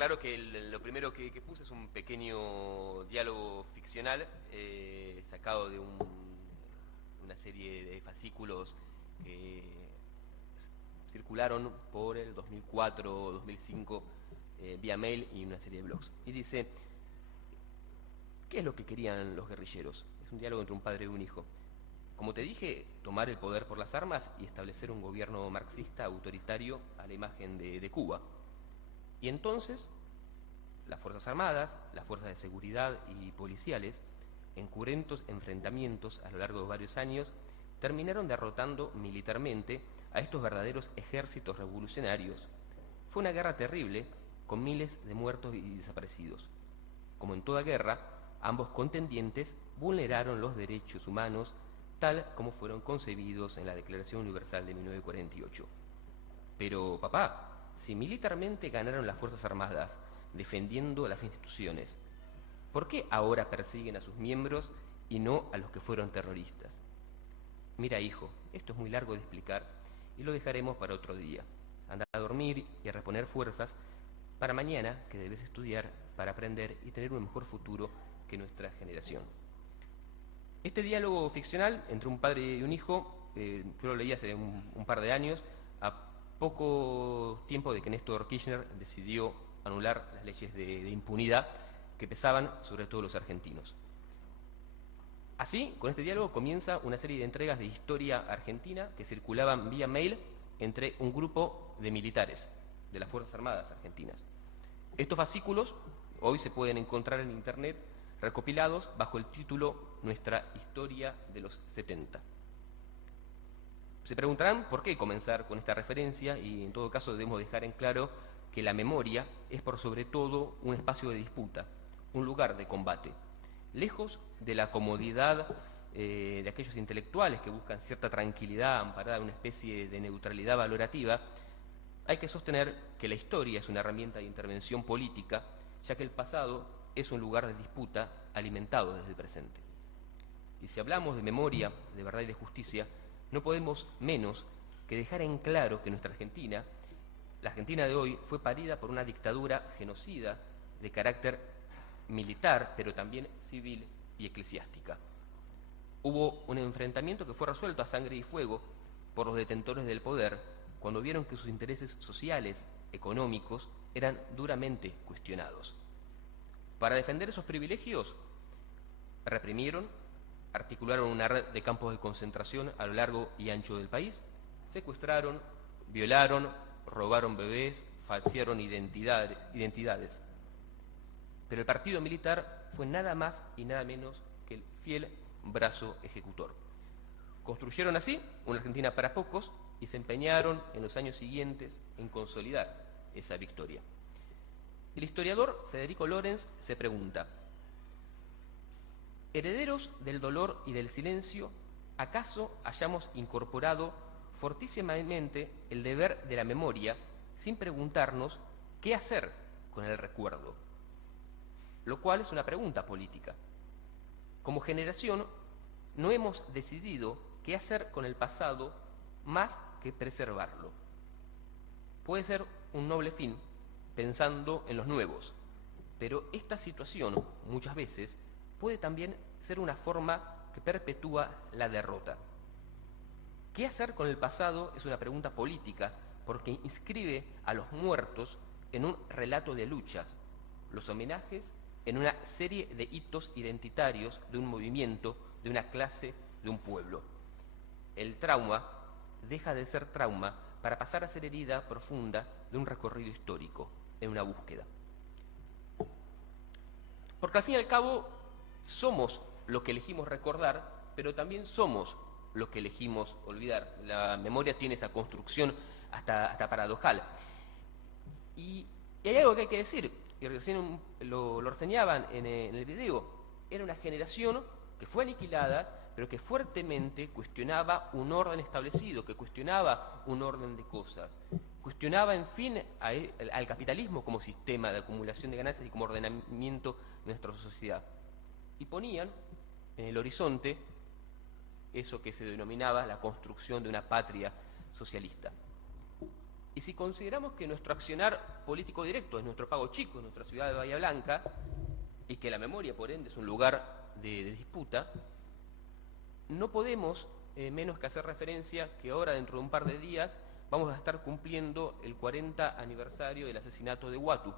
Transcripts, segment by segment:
Aclaro que lo primero que puse es un pequeño diálogo ficcional sacado de una serie de fascículos que circularon por el 2004 o 2005 vía mail y una serie de blogs. Y dice, ¿qué es lo que querían los guerrilleros? Es un diálogo entre un padre y un hijo. Como te dije, tomar el poder por las armas y establecer un gobierno marxista autoritario a la imagen de Cuba. Y entonces, las Fuerzas Armadas, las fuerzas de seguridad y policiales, en cruentos enfrentamientos a lo largo de varios años, terminaron derrotando militarmente a estos verdaderos ejércitos revolucionarios. Fue una guerra terrible, con miles de muertos y desaparecidos. Como en toda guerra, ambos contendientes vulneraron los derechos humanos tal como fueron concebidos en la Declaración Universal de 1948. Pero, papá, si militarmente ganaron las Fuerzas Armadas defendiendo las instituciones, ¿por qué ahora persiguen a sus miembros y no a los que fueron terroristas? Mira, hijo, esto es muy largo de explicar y lo dejaremos para otro día. Anda a dormir y a reponer fuerzas para mañana, que debes estudiar para aprender y tener un mejor futuro que nuestra generación. Este diálogo ficcional entre un padre y un hijo, yo lo leí hace un par de años, a poco tiempo de que Néstor Kirchner decidió anular las leyes de impunidad que pesaban sobre todo los argentinos. Así, con este diálogo comienza una serie de entregas de historia argentina que circulaban vía mail entre un grupo de militares de las Fuerzas Armadas argentinas. Estos fascículos hoy se pueden encontrar en internet recopilados bajo el título Nuestra Historia de los 70. Se preguntarán por qué comenzar con esta referencia y en todo caso debemos dejar en claro que la memoria es por sobre todo un espacio de disputa, un lugar de combate. Lejos de la comodidad de aquellos intelectuales que buscan cierta tranquilidad amparada en una especie de neutralidad valorativa, hay que sostener que la historia es una herramienta de intervención política, ya que el pasado es un lugar de disputa alimentado desde el presente. Y si hablamos de memoria, de verdad y de justicia, no podemos menos que dejar en claro que nuestra Argentina, la Argentina de hoy, fue parida por una dictadura genocida de carácter militar, pero también civil y eclesiástica. Hubo un enfrentamiento que fue resuelto a sangre y fuego por los detentores del poder cuando vieron que sus intereses sociales, económicos, eran duramente cuestionados. Para defender esos privilegios, reprimieron, articularon una red de campos de concentración a lo largo y ancho del país, secuestraron, violaron, robaron bebés, falsearon identidades. Pero el partido militar fue nada más y nada menos que el fiel brazo ejecutor. Construyeron así una Argentina para pocos y se empeñaron en los años siguientes en consolidar esa victoria. El historiador Federico Lorenz se pregunta, herederos del dolor y del silencio, ¿acaso hayamos incorporado fortísimamente el deber de la memoria sin preguntarnos qué hacer con el recuerdo? Lo cual es una pregunta política. Como generación, no hemos decidido qué hacer con el pasado más que preservarlo. Puede ser un noble fin, pensando en los nuevos, pero esta situación, muchas veces, puede también ser una forma que perpetúa la derrota. ¿Qué hacer con el pasado? Es una pregunta política, porque inscribe a los muertos en un relato de luchas, los homenajes en una serie de hitos identitarios de un movimiento, de una clase, de un pueblo. El trauma deja de ser trauma para pasar a ser herida profunda de un recorrido histórico, en una búsqueda. Porque al fin y al cabo somos lo que elegimos recordar, pero también somos lo que elegimos olvidar. La memoria tiene esa construcción hasta paradojal. Y hay algo que hay que decir, y recién lo reseñaban en el video, era una generación que fue aniquilada, pero que fuertemente cuestionaba un orden establecido, que cuestionaba un orden de cosas, cuestionaba, en fin, al capitalismo como sistema de acumulación de ganancias y como ordenamiento de nuestra sociedad. Y ponían en el horizonte eso que se denominaba la construcción de una patria socialista. Y si consideramos que nuestro accionar político directo es nuestro pago chico en nuestra ciudad de Bahía Blanca, y que la memoria, por ende, es un lugar de disputa, no podemos menos que hacer referencia que ahora, dentro de un par de días, vamos a estar cumpliendo el 40 aniversario del asesinato de Uatu,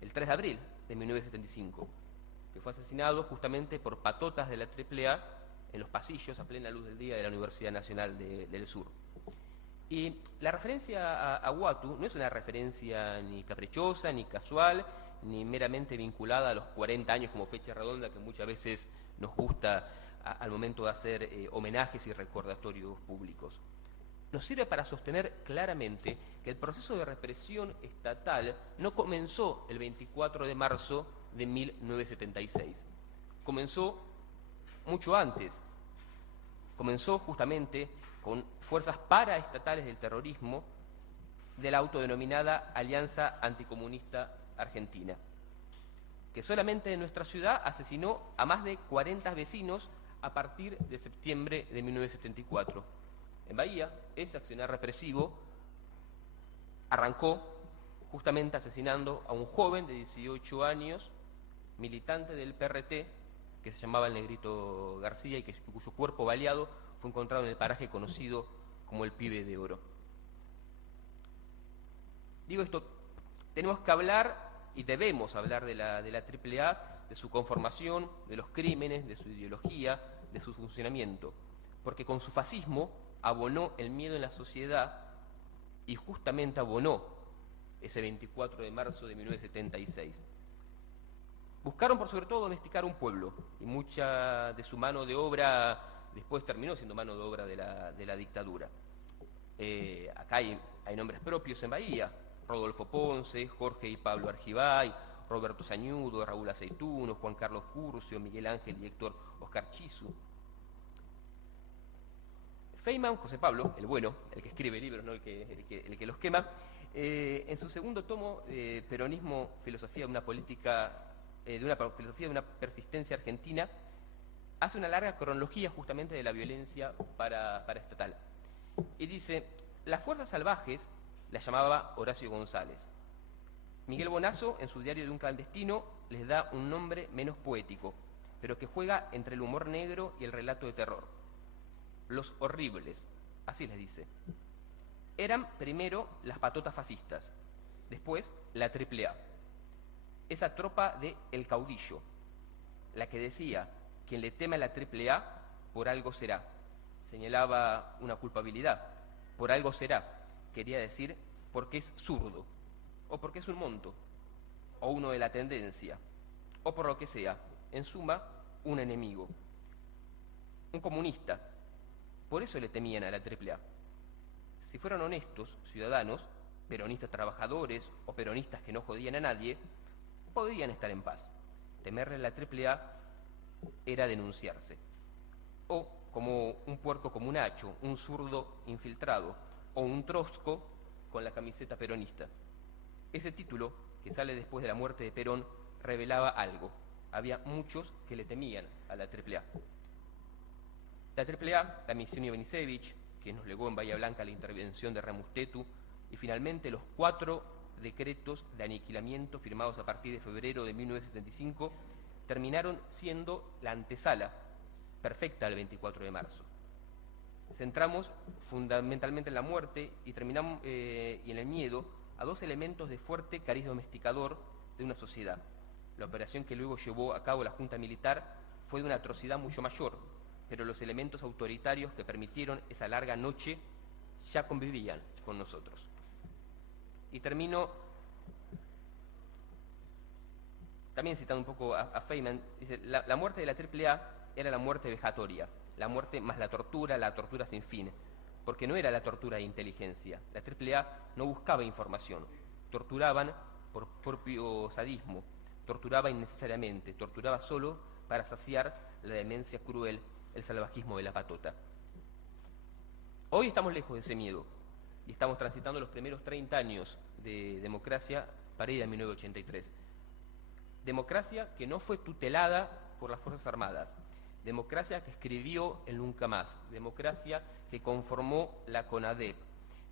el 3 de abril de 1975, que fue asesinado justamente por patotas de la AAA en los pasillos a plena luz del día de la Universidad Nacional del Sur. Y la referencia a Uatu no es una referencia ni caprichosa, ni casual, ni meramente vinculada a los 40 años como fecha redonda que muchas veces nos gusta al momento de hacer homenajes y recordatorios públicos. Nos sirve para sostener claramente que el proceso de represión estatal no comenzó el 24 de marzo de 1976. Comenzó mucho antes. Comenzó justamente con fuerzas paraestatales del terrorismo de la autodenominada Alianza Anticomunista Argentina, que solamente en nuestra ciudad asesinó a más de 40 vecinos a partir de septiembre de 1974. En Bahía, ese accionar represivo arrancó justamente asesinando a un joven de 18 años, militante del PRT, que se llamaba el Negrito García y cuyo cuerpo baleado fue encontrado en el paraje conocido como el Pibe de Oro. Digo esto, tenemos que hablar y debemos hablar de la AAA, de su conformación, de los crímenes, de su ideología, de su funcionamiento, porque con su fascismo abonó el miedo en la sociedad y justamente abonó ese 24 de marzo de 1976. Buscaron por sobre todo domesticar un pueblo y mucha de su mano de obra después terminó siendo mano de obra de la dictadura. Acá hay nombres propios en Bahía: Rodolfo Ponce, Jorge y Pablo Argibay, Roberto Sañudo, Raúl Aceituno, Juan Carlos Curcio, Miguel Ángel y Héctor Oscar Chizu. Feynman, José Pablo, el bueno, el que escribe libros, no el que los quema, en su segundo tomo, Peronismo, filosofía de una política, filosofía de una persistencia argentina, hace una larga cronología justamente de la violencia paraestatal. Y dice: las fuerzas salvajes las llamaba Horacio González. Miguel Bonazo, en su diario de un clandestino, les da un nombre menos poético, pero que juega entre el humor negro y el relato de terror. Los horribles, así les dice. Eran primero las patotas fascistas, después la AAA. Esa tropa de El Caudillo, la que decía: quien le teme a la AAA, por algo será. Señalaba una culpabilidad. Por algo será. Quería decir porque es zurdo, o porque es un monto, o uno de la tendencia, o por lo que sea. En suma, un enemigo. Un comunista. Por eso le temían a la AAA. Si fueran honestos ciudadanos, peronistas trabajadores o peronistas que no jodían a nadie, podrían estar en paz. Temerle a la AAA era denunciarse. O como un puerco comunacho, un zurdo infiltrado, o un trosco con la camiseta peronista. Ese título, que sale después de la muerte de Perón, revelaba algo. Había muchos que le temían a la AAA. La AAA, la misión Ivanisevic, que nos legó en Bahía Blanca la intervención de Remustetu, y finalmente los 4 decretos de aniquilamiento firmados a partir de febrero de 1975, terminaron siendo la antesala perfecta del 24 de marzo. Centramos fundamentalmente en la muerte y en el miedo a 2 elementos de fuerte cariz domesticador de una sociedad. La operación que luego llevó a cabo la Junta Militar fue de una atrocidad mucho mayor, pero los elementos autoritarios que permitieron esa larga noche ya convivían con nosotros. Y termino también citando un poco a Feynman. Dice: la muerte de la AAA era la muerte vejatoria, la muerte más la tortura sin fin, porque no era la tortura de inteligencia. La AAA no buscaba información, torturaban por propio sadismo, torturaba innecesariamente, torturaba solo para saciar la demencia cruel, el salvajismo de la patota. Hoy estamos lejos de ese miedo y estamos transitando los primeros 30 años de democracia para ir a 1983. Democracia que no fue tutelada por las Fuerzas Armadas, democracia que escribió el nunca más, democracia que conformó la CONADEP,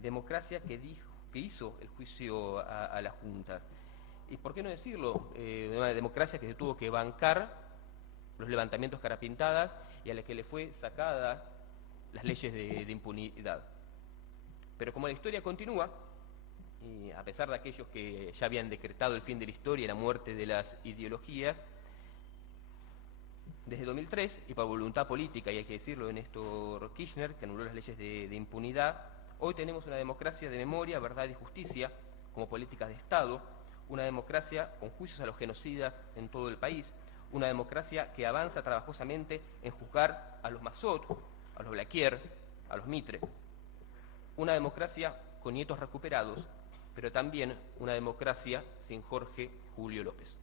democracia que hizo el juicio a las juntas. Y por qué no decirlo, una democracia que se tuvo que bancar los levantamientos carapintadas y a la que le fue sacada las leyes de impunidad. Pero como la historia continúa, y a pesar de aquellos que ya habían decretado el fin de la historia y la muerte de las ideologías, desde 2003, y por voluntad política, y hay que decirlo de Néstor Kirchner, que anuló las leyes de impunidad, hoy tenemos una democracia de memoria, verdad y justicia como políticas de Estado, una democracia con juicios a los genocidas en todo el país, una democracia que avanza trabajosamente en juzgar a los Massot, a los Blaquier, a los Mitre, una democracia con nietos recuperados, pero también una democracia sin Jorge Julio López.